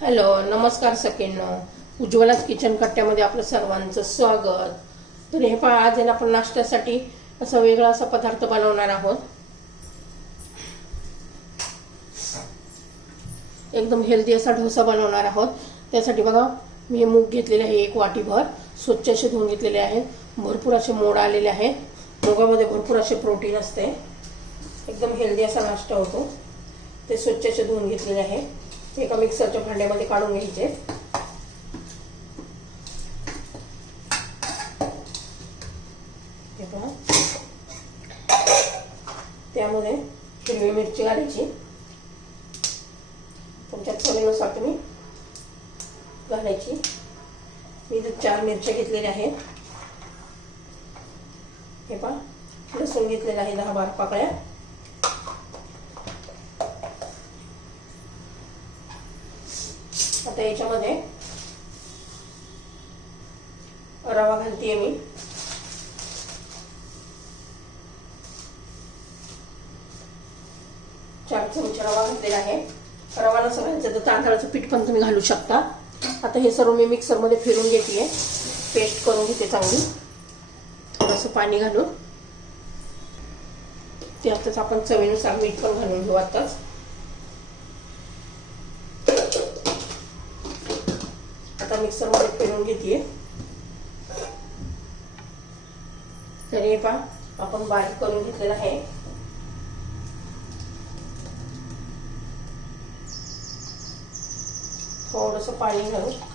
Hello नमस्कार सगळ्यांना उज्ज्वलाच kitchen कट्ट्यामध्ये आपलं सर्वांचं स्वागत. तर हे पहा आज आपण नाश्त्यासाठी असा वेगळा असा पदार्थ बनवणार आहोत. एकदम हेल्दी असा डोसा बनवणार आहोत. त्यासाठी बघा मी मूग घेतलेले आहे एक वाटीभर स्वच्छ असे धुवून घेतलेले आहे. भरपूर असे मोड आलेले आहे मुगामध्ये भरपूर असे प्रोटीन असते. एकदम हेल्दी असा नाश्ता होतो. ते स्वच्छ असे धुवून घेतलेले आहे. एका मिक्सरच्या भांड्यामध्ये काढून घ्यायचे. पहा. त्यामध्ये हिरवी मिरची घालायची. तुमच्या चवीनुसार तुम्ही घालायची. मी इथं चार मिरच्या घेतलेल्या आहेत. हे पहा. लसूण घेतलेलं आहे दहा बारा पाकळ्या. आता याच्यामध्ये रवा घालते मी. चार चमचे रवा घातलेला आहे. रवा नसं घालायचं तर तांदळाचं पीठ पण तुम्ही घालू शकता. आता हे सर्व मी मिक्सरमध्ये फिरून घेते पेस्ट करून घेते चांगली. थोडंसं पाणी घालून. त्यातच आपण चवीनुसार मीठ पण घालून घेऊ आताच. मिक्सरमध्ये फिरून घेते तर हे पहा आपण बारीक करून घेतलेलं आहे. थोडंसं पाणी घालून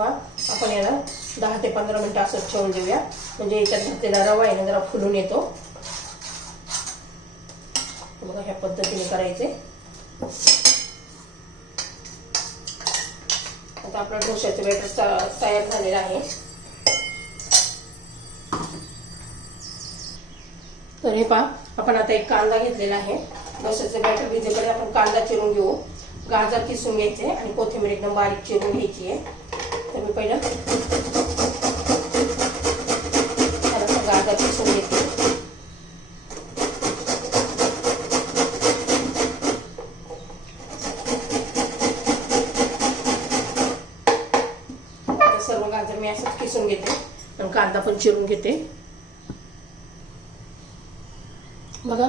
तर आपण याला दहा ते पंधरा मिनटं असं ठेवून देऊया. म्हणजे याच्यात घातलेला रवा आहे ना जरा फुलून येतो. बघा ह्या पद्धतीने करायचे. आता आपला डोश्याचं बॅटर तयार झालेलं आहे. तर हे पहा आपण आता एक कांदा घेतलेला आहे. डोश्याचं बॅटर भिजेकडे आपण कांदा चिरून घेऊ. गाजर किसून घ्यायचे आणि कोथिंबीर एकदम बारीक चिरून घ्यायची आहे. तर मी पहिलं थोडंसं गाजर किसून घेते. सर्व गाजर मी असंच किसून घेते. आणि कांदा पण चिरून घेते. बघा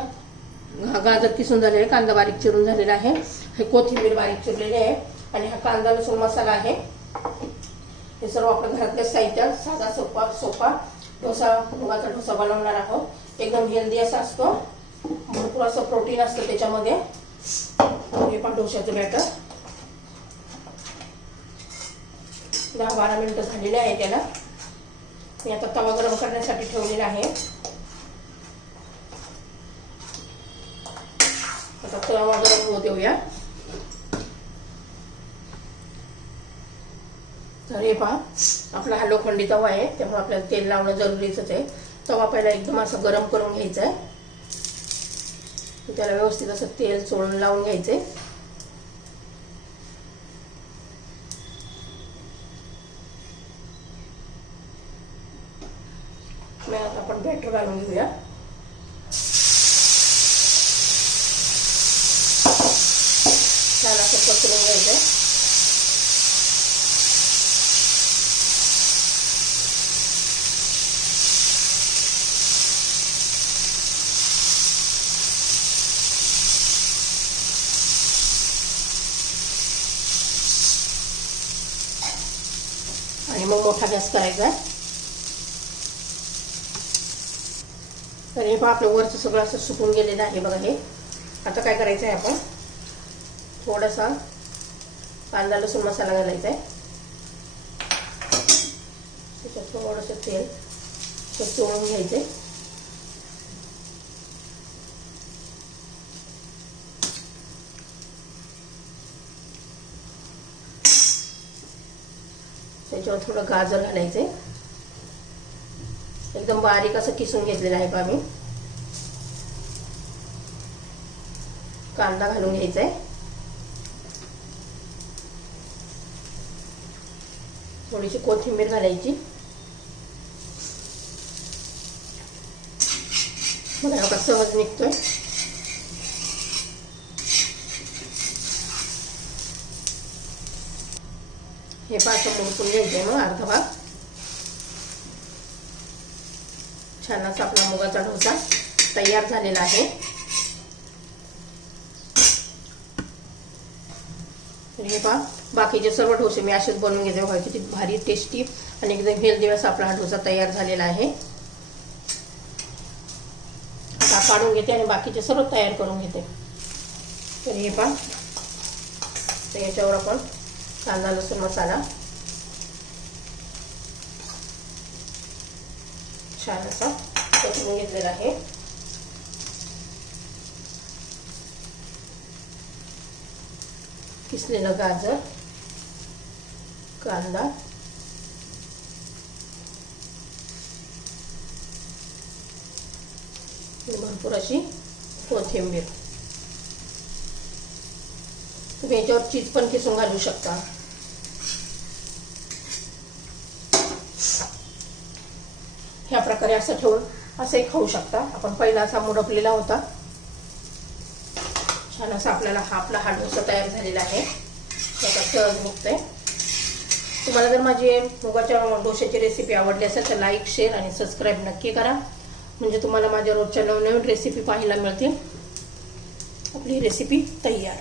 गाजर किसून झालेलं आहे कांदा बारीक चिरून झालेला आहे. हे कोथिंबीर बारीक चिरलेली आहे. आणि हा कांदा लसूण मसाला आहे. हे सर्व आपल्या घरातले साहित्य साधा सोपा सोपा डोसा मुगाचा डोसा बनवणार आहोत. एकदम हेल्दी असा असतो. भरपूर असं प्रोटीन असतं त्याच्यामध्ये. हे पण डोशाचं बॅटर दहा बारा मिनिटं झालेले आहे त्याला. मी आता तवा गरम करण्यासाठी ठेवलेला आहे. आता तवा गरम होऊ देऊया. तर हे पहा आपला हा लोखंडी तवा आहे त्यामुळे आपल्याला तेल लावणं जरुरीच आहे. तवा पहिला एकदम असं गरम करून घ्यायचा आहे त्याला व्यवस्थित असं तेल चोळून लावून घ्यायचंय. आहे आता आपण बॅटर घालून घेऊया छान असं पसरून घ्यायचंय आणि मग मोठा गॅस करायचा आहे. तर हे आपलं वरचं सगळं असं सुकून गेलेलं आहे बघा हे. आता काय करायचं आहे आपण? थोडासा कांदा लसूण मसाला घालायचा आहे. त्याच्यात थोडंसं तेल ते चोळून घ्यायचं त्याच्यावर थोडं गाजर घालायचं आहे एकदम बारीक असं किसून घेतलेलं आहे बा मी. कांदा घालून घ्यायचा आहे थोडीशी कोथिंबीर घालायची. बघा कसं सहज निघतोय. हे पाच मुरकून घ्यायचे मग अर्धा भाग. छान असा आपला मुगाचा डोसा तयार झालेला आहे. हे पहा बाकीचे सर्व डोसे मी असेच बनवून घेते बघा किती भारी टेस्टी आणि एकदम हेल्दी असा आपला हा डोसा तयार झालेला आहे. आता काढून घेते आणि बाकीचे सर्व तयार करून घेते. तर हे पहा तर याच्यावर आपण कांदा लसूण मसाला छान असा परतून घेतलेला आहे किसलेलं गाजर कांदा भरपूर अशी कोथिंबीर तुम्ही याच्यावर चीज पण किसून घालू शकता. ह्या प्रकारे असं ठेवून असंही खाऊ शकता. आपण पहिला असा मुडपलेला होता. छान असा आपल्याला हा आपला हा डोसा तयार झालेला आहे. त्याचा सहज मुक्तय तुम्हाला जर माझी मुगाच्या डोश्याची रेसिपी आवडली असेल तर लाईक शेअर आणि सबस्क्राईब नक्की करा. म्हणजे तुम्हाला माझ्या रोजच्या नवनवीन रेसिपी पाहायला मिळतील. आपली रेसिपी तयार.